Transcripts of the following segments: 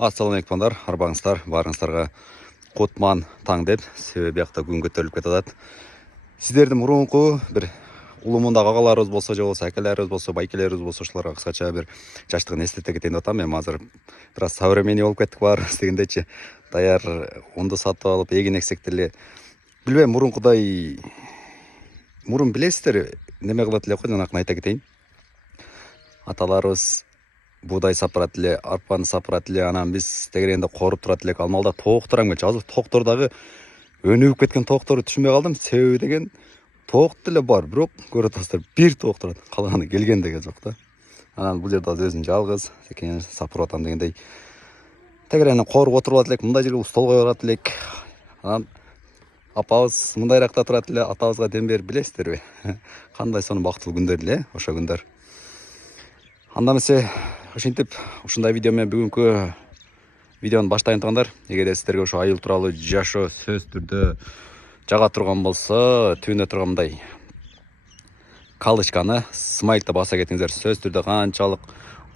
Ассалаумалейкум, арбаңыздар, барыңыздарға Котман таң деп, себебі яқта күн көтеріліп кетеді. Сіздерді мұрынқы бір ұлымындағы ағаларыңыз болса, же болса, әкелеріңіз болса, байкелеріңіз болса, шыларға қысқаша бір жаштығын естете кетейін деп атам. Мен азыр біраз современный болып кеттік бар дегендечи, даяр онды сатып алып, егін ексектеле. Білбеймін, мұрынқыдай мұрын білесіздер, неме қылат эле қой, жаңағыны айта кетейін. Аталарыбыз будай сапырат эле, арпаны сапырат эле, анан биз тегерегинде коруп турат элек. Алмалда тооктор келчү. Азыр тооктордагы өнүгүп кеткен тоокторду түшүнбөй калдым. Себеби деген тоок деле бар, бирок көрүп атасыздар, бир тоок турат, калганы келген деген жок да. Анан бул жерде өзүм жалгыз секен сапырып атам дегендей. Тегерегинде коруп отуруп элек, мындай жерге стол коюп элек. Анан апабыз мындайракта турат эле, атабызга дем берип билесиздерби? Кандай сонун бактылуу күндөр эле, ошо күндөр. Анда эмесе ошентип ушундай видео менен бүгүнкү видеону баштайын туугандар. Эгер сиздерге ошо айыл тууралуу жашоо сөз түрдө жага турган болсо, түбүндө турган мындай калычканы смайликти баса кетиңиздер. Сөз түрдө канчалык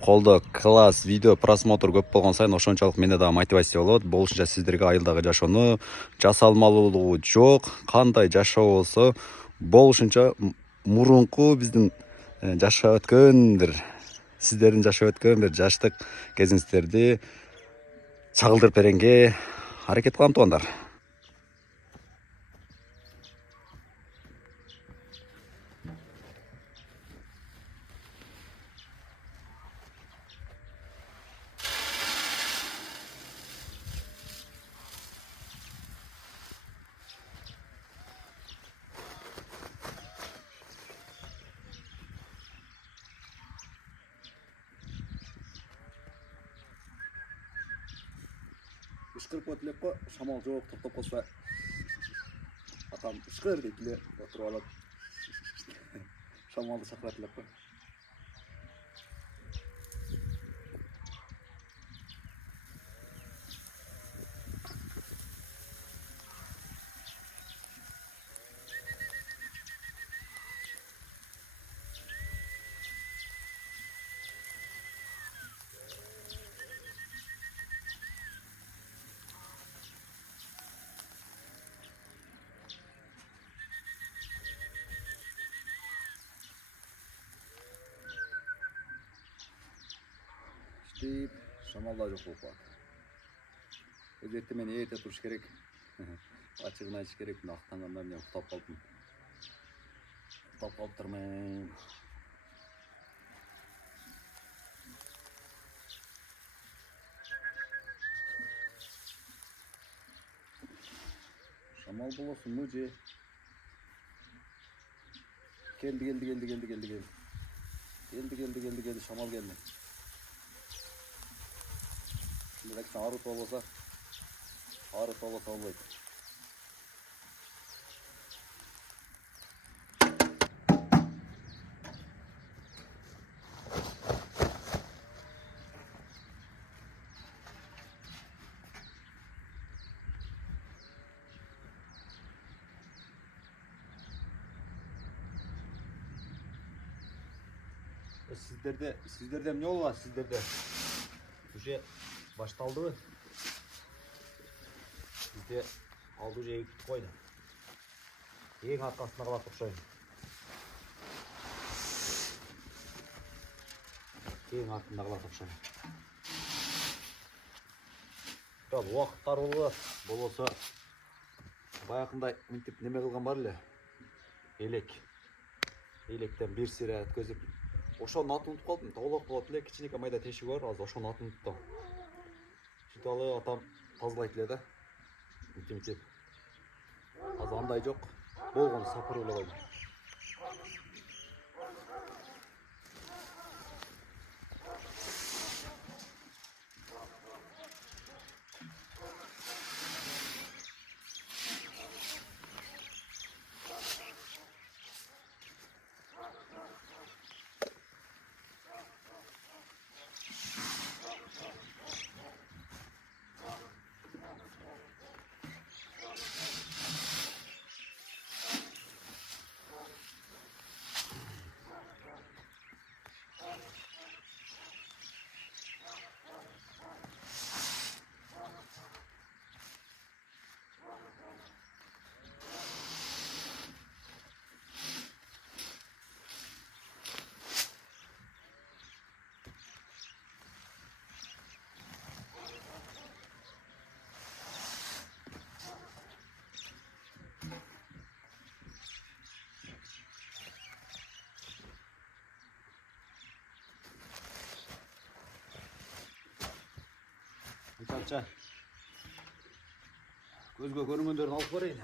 колдо класс видео просмотр көп болгон сайын ошончолук менде дагы мотивация болот. Болушунча сиздерге айылдагы жашоону жасалмалуулугу жок, кандай жашоо болсо болушунча мурунку биздин жашап өткөн бир сиздердин жашап өткөн бир жаштык кезиңиздерди чагылдырып бергенге аракет кылам туугандар. Ышкырып коет элек го, шамал жок, токтоп калса атам ышкыр дейт эле, отуруп алат. Шамалды чакырат элек го. Шамалда жок болуп калат. Эртең менен эрте туруш керек. Ачыгын айтыш керек. Актангандан мен уктап калдым. Уктап калыптырмын. Шамал болосунбу же? Келди. Шамал келди. Şimdi arut olsa olmaydı. Sizlerde ne olur sizlerde? Уже baştaldı. Bizde aldığı şeyi koydu. Ең arkasına kalıp okşayın. Ең артында kalıp okşayın. Biraz uақыттар olur. Болса баяқындай мынтип неме кылган бар эле. Электен бир сире өткөзүп ошонун атын унутуп калдым. Тоолок болот эле, кичинекей майда тешиги бар, азыр ошонун атын унуттум. Сөйтүп алып атам тазалайт эле да. Мынтип. Азыр андай жок. Болгон сапырып эле койдум. Çatça. Gözge görüngenlerini alıp barayın.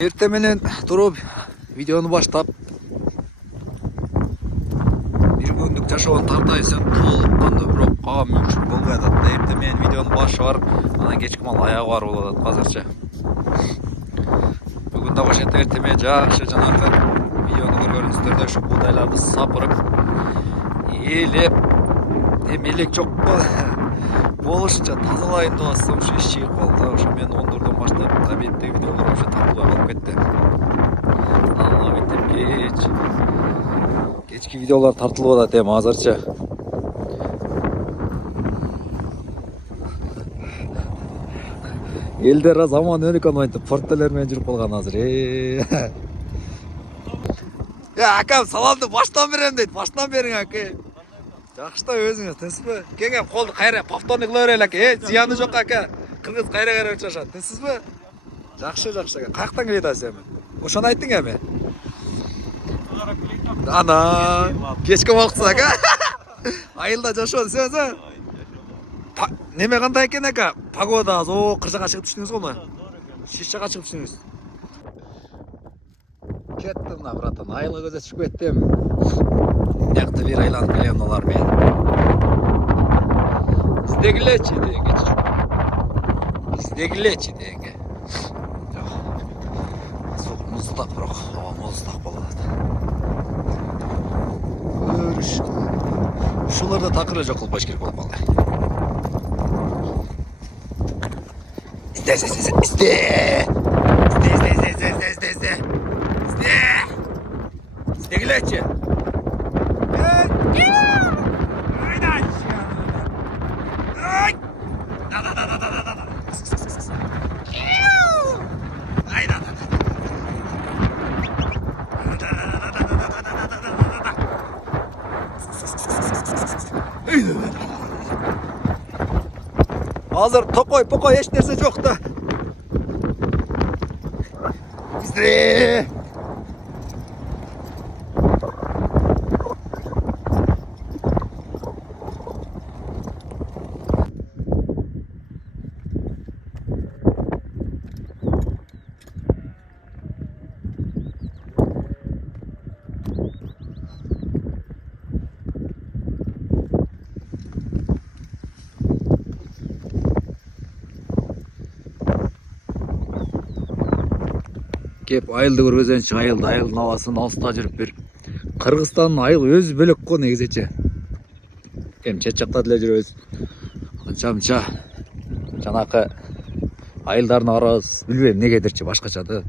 Ertemenen turup videonu başlap bir gündük жашоон тартайсың толыққанды бирок кага мүмкүн болбой атат. Эртемен видеонун башы бар, анан кечки мал аягы бар болуп атат азырча. Бүгүн да ошентип эртемен жакшы жанакы видеону көргөнүңүздөрдөй ушу буудайларды сапырып, ээлеп, элек жок болушунча тазалайын деп атсам ушу иш чыгып калды. Ошо мен 14дон баштап табиеттеги видеолор ошо тартылбай калып кетти. Анан мектеп кечки видеолор тартылып атат эми азырча. Элдер заман өнүккөн айтып портелер менен жүрүп калган азыр. Акам саламды баштан берем дейт. Баштан бериң аке. Жакшыта өзүңүз тесизби? Кеңем колду кайра повторный кыла берели аке. Зыяны жок аке. Кыргыз кайра чачат. Тесизби? Жакшы жакшы аке. Каяктан келет асыз эми? Ошону айттың эми. Ана кечке балксыз аке. Айылда жашоо десеңиз. Неме кандай экен аке? Погода зоо кырсага чыгып түштүңүз го мына. Шишчага чыгып түштүңүз. Кеттим мына братан. Айылга көзөтүп кеттим. Якты бир айланып келем алар мен. Издегилечи деңге. Издегилечи деңге. Сук муздак бирок, аба муздак болот. Көрүш. Ушуларда такыры жок кылбаш керек болуп калды. Издегилечи. Hazır tokoy hiç nerse yok da. İşte. Kep айылды көргөзөнчү айылдын абасын алыста жүрүп бир. Кыргызстандын айылы өзү бөлөк го негизичи. Эми чет жакта деле жүрөбүз. Анча-мынча жанакы айылдардын арабыз билбейм негедирчи башкача да.